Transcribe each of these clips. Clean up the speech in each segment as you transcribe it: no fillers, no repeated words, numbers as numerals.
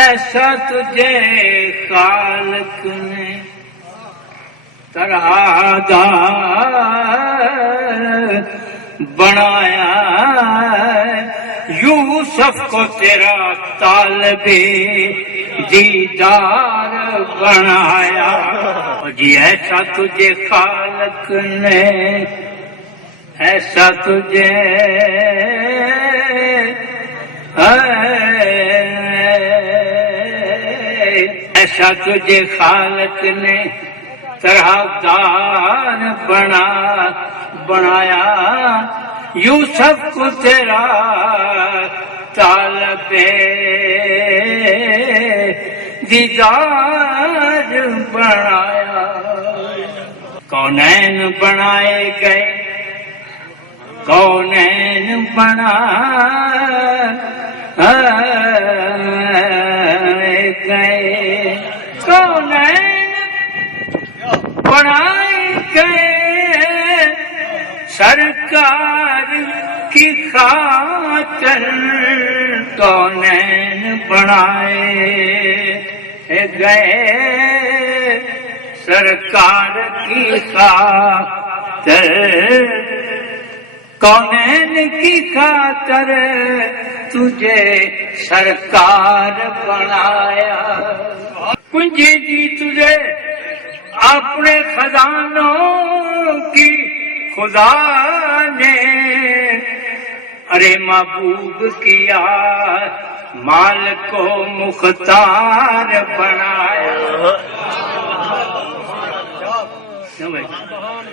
ایسا تجھے خالق نے طرحدار بنایا، یوسف کو تیرا طالب دیدار بنایا۔ جی ایسا تجھے خالق نے، ایسا تجھے ایسا تجھے خالق نے طرحدار بنایا، یوسف کو تیرا طالب دیدار بنایا۔ کونین بنائے گئے، کونین بنائے گئے، کونین بنائے گئے سرکار کی خاطر، کونین بنائے گئے سرکار کی خاطر، کونین کی خاطر تجھے سرکار بنایا۔ کنجی دی تجھے اپنے خزانوں کی خدا نے، ارے محبوب کیا مال کو مختار بنایا،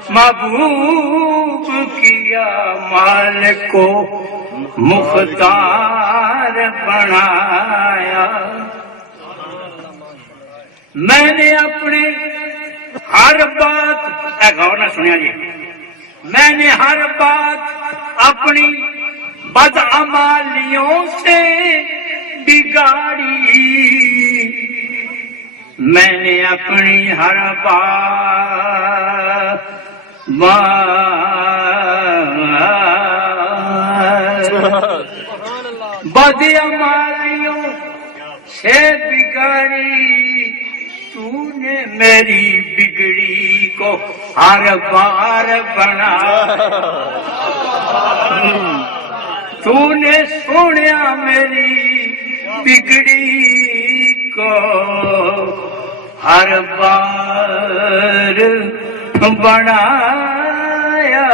محبوب کیا مال کو مختار بنایا۔ میں نے اپنے ہر بات، غور نہ سنیا جی، میں نے ہر بات اپنی بدعمالیوں سے بگاڑی، میں نے اپنی ہر بات بدعمالیوں سے بگاڑی، تو نے میری بگڑی کو ہر بار بنا، تو نے سنیا میری بگڑی کو ہر بار بنایا۔